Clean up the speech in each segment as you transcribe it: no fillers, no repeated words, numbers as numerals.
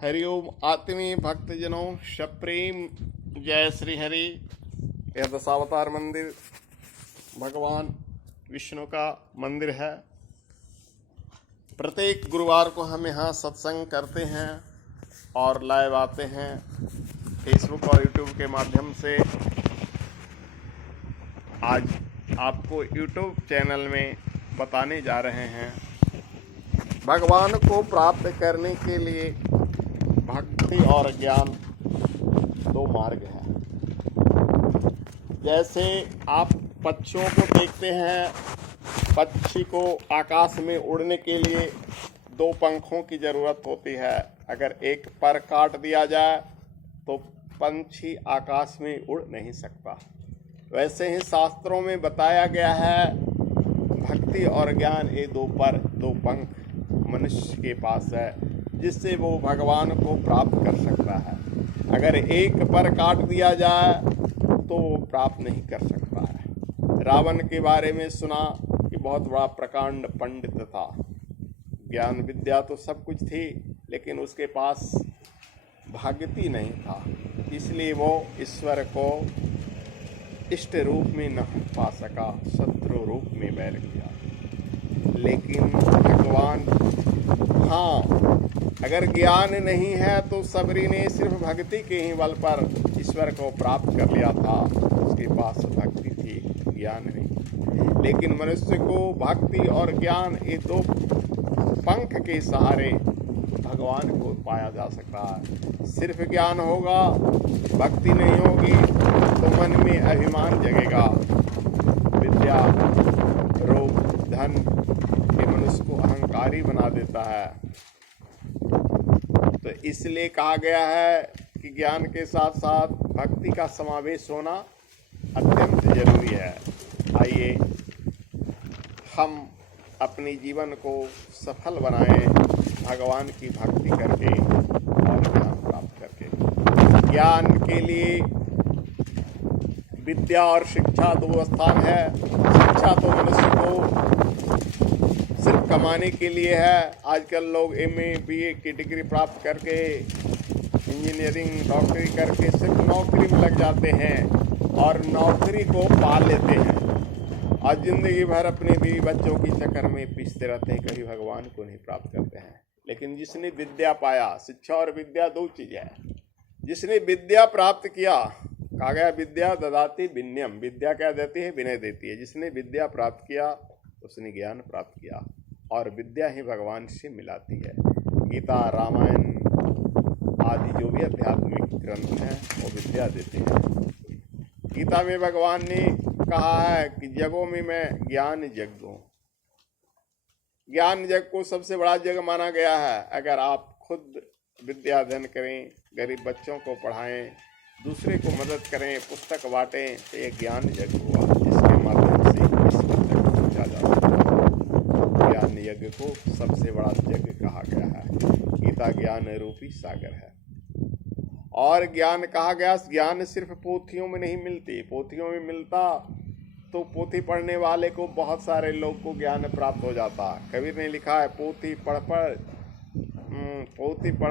हरिओम आत्मीय भक्तजनों, सप्रेम जय श्री हरि। यह दशावतार मंदिर भगवान विष्णु का मंदिर है। प्रत्येक गुरुवार को हम यहाँ सत्संग करते हैं और लाइव आते हैं फेसबुक और यूट्यूब के माध्यम से। आज आपको यूट्यूब चैनल में बताने जा रहे हैं भगवान को प्राप्त करने के लिए भक्ति और ज्ञान दो मार्ग हैं। जैसे आप पक्षियों को देखते हैं, पक्षी को आकाश में उड़ने के लिए दो पंखों की ज़रूरत होती है। अगर एक पर काट दिया जाए तो पंछी आकाश में उड़ नहीं सकता। वैसे ही शास्त्रों में बताया गया है भक्ति और ज्ञान ये दो पर दो पंख मनुष्य के पास है, जिससे वो भगवान को प्राप्त कर सकता है। अगर एक पर काट दिया जाए तो वो प्राप्त नहीं कर सकता है। रावण के बारे में सुना कि बहुत बड़ा प्रकांड पंडित था, ज्ञान विद्या तो सब कुछ थी, लेकिन उसके पास भक्ति नहीं था। इसलिए वो ईश्वर को इष्ट रूप में न पा सका, शत्रु रूप में बैर किया। लेकिन भगवान, हाँ, अगर ज्ञान नहीं है तो सबरी ने सिर्फ भक्ति के ही बल पर ईश्वर को प्राप्त कर लिया था। उसके पास भक्ति थी, ज्ञान नहीं। लेकिन मनुष्य को भक्ति और ज्ञान ये दो पंख के सहारे भगवान को पाया जा सकता है। सिर्फ ज्ञान होगा, भक्ति नहीं होगी तो मन में अभिमान जगेगा। विद्या, रूप, धन ये मनुष्य को अहंकारी बना देता है। तो इसलिए कहा गया है कि ज्ञान के साथ साथ भक्ति का समावेश होना अत्यंत जरूरी है। आइए हम अपने जीवन को सफल बनाएं भगवान की भक्ति करके और ज्ञान प्राप्त करके। ज्ञान के लिए विद्या और शिक्षा दो स्थान है। शिक्षा तो मनुष्य को सिर्फ कमाने के लिए है। आजकल लोग MA BA की डिग्री प्राप्त करके इंजीनियरिंग डॉक्टरी करके सिर्फ नौकरी में लग जाते हैं और नौकरी को पाल लेते हैं और जिंदगी भर अपने बीवी बच्चों की चक्कर में पीसते रहते हैं, कभी भगवान को नहीं प्राप्त करते हैं। लेकिन जिसने विद्या पाया, शिक्षा और विद्या दो चीज़ें हैं। जिसने विद्या प्राप्त किया, कहा गया विद्या ददाति विनयम, विद्या क्या देती है? विनय देती है। जिसने विद्या प्राप्त किया उसने ज्ञान प्राप्त किया और विद्या ही भगवान से मिलाती है। गीता, रामायण आदि जो भी आध्यात्मिक ग्रंथ हैं वो विद्या देते हैं। गीता में भगवान ने कहा है कि जगों में मैं ज्ञान यज्ञ हूँ। ज्ञान यज्ञ को सबसे बड़ा जग माना गया है। अगर आप खुद विद्या अध्ययन करें, गरीब बच्चों को पढ़ाएं, दूसरे को मदद करें, पुस्तक बांटें, तो ये ज्ञान यज्ञ हुआ, जिसके माध्यम से ईश्वर तक पहुँचा जा सकता है। ज्ञान यज्ञ को सबसे बड़ा यज्ञ कहा गया है। गीता ज्ञान रूपी सागर है। और ज्ञान कहा गया, ज्ञान सिर्फ पोथियों में नहीं मिलती। पोथियों में मिलता तो पोथी पढ़ने वाले को, बहुत सारे लोग को ज्ञान प्राप्त हो जाता। कबीर ने लिखा है, पोथी पढ़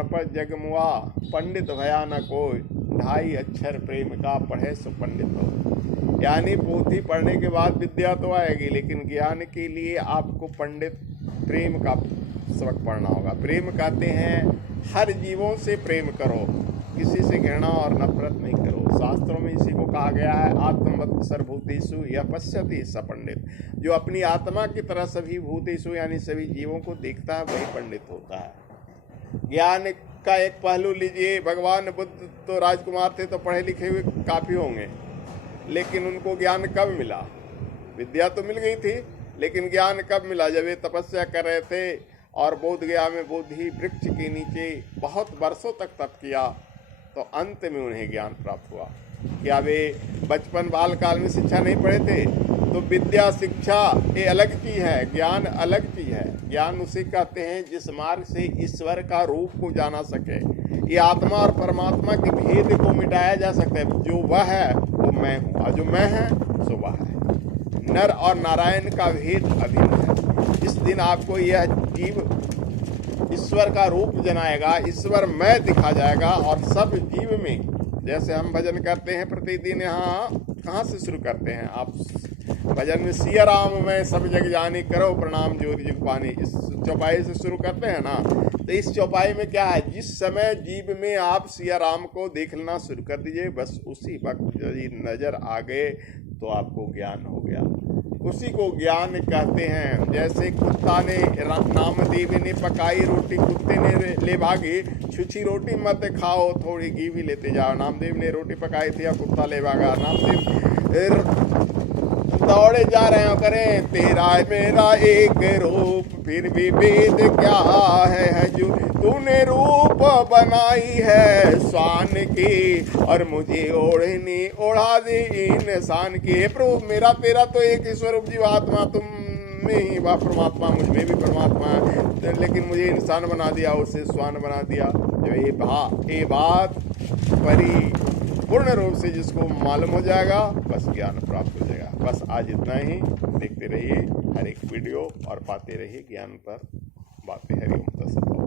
पढ़ जग मुआ, पंडित भया न कोई, ढाई अक्षर प्रेम का पढ़े सो पंडित हो। यानी पोथी पढ़ने के बाद विद्या तो आएगी, लेकिन ज्ञान के लिए आपको पंडित प्रेम का सबक पढ़ना होगा। प्रेम कहते हैं हर जीवों से प्रेम करो, किसी से घृणा और नफरत नहीं करो। शास्त्रों में इसी को कहा गया है, आत्मवत् सर्वभूतेषु यः पश्यति स पंडित। जो अपनी आत्मा की तरह सभी भूतेषु यानी सभी जीवों को देखता है वही पंडित होता है। ज्ञान का एक पहलू लीजिए। भगवान बुद्ध तो राजकुमार थे, तो पढ़े लिखे हुए काफ़ी होंगे, लेकिन उनको ज्ञान कब मिला? विद्या तो मिल गई थी, लेकिन ज्ञान कब मिला? जब ये तपस्या कर रहे थे और बोध गया में बोधि वृक्ष के नीचे बहुत वर्षों तक तप किया, तो अंत में उन्हें ज्ञान प्राप्त हुआ। क्या वे बचपन बाल काल में शिक्षा नहीं पढ़े थे? तो विद्या शिक्षा ये अलग चीज़ है, ज्ञान अलग चीज़ है। ज्ञान उसे कहते हैं जिस मार्ग से ईश्वर का रूप को जाना सके, ये आत्मा और परमात्मा के भेद को मिटाया जा सकता है। जो वह है वो मैं हूँ, और जो मैं है सो वह है। नर और नारायण का भेद अभिन्न है। जिस दिन आपको यह जीव ईश्वर का रूप जनाएगा, ईश्वर मैं दिखा जाएगा और सब जीव में, जैसे हम भजन करते हैं प्रतिदिन, यहाँ कहाँ से शुरू करते हैं आप भजन में, सिया राम मैं सब जग जानी करो प्रणाम जोरी जुग पानी, इस चौपाई से शुरू करते हैं ना। तो इस चौपाई में क्या है, जिस समय जीव में आप सिया राम को देखना शुरू कर दीजिए, बस उसी वक्त यदि नजर आ गए तो आपको ज्ञान हो गया। उसी को ज्ञान कहते हैं। जैसे कुत्ता ने, नामदेव ने पकाई रोटी कुत्ते ने ले भागी, छुछी रोटी मत खाओ थोड़ी घी भी लेते जाओ। नामदेव ने रोटी पकाई थी और कुत्ता ले भागा। नामदेव दौड़े जा रहे हो, करें तेरा मेरा एक रूप फिर भी भेद क्या है जो तूने रूप बनाई है स्वान की, और मुझे ओढ़नी ओढ़ा दे इंसान की। हे प्रभु मेरा तेरा तो एक ही स्वरूप जीवात्मा, तुम में ही वह परमात्मा, मुझ में भी परमात्मा है, लेकिन मुझे इंसान बना दिया, उसे स्वान बना दिया। जो ये बात पूर्ण रूप से जिसको मालूम हो जाएगा, बस ज्ञान प्राप्त हो जाएगा। बस आज इतना ही। देखते रहिए हर एक वीडियो और पाते रहिए ज्ञान पर बातें। हरि ओम।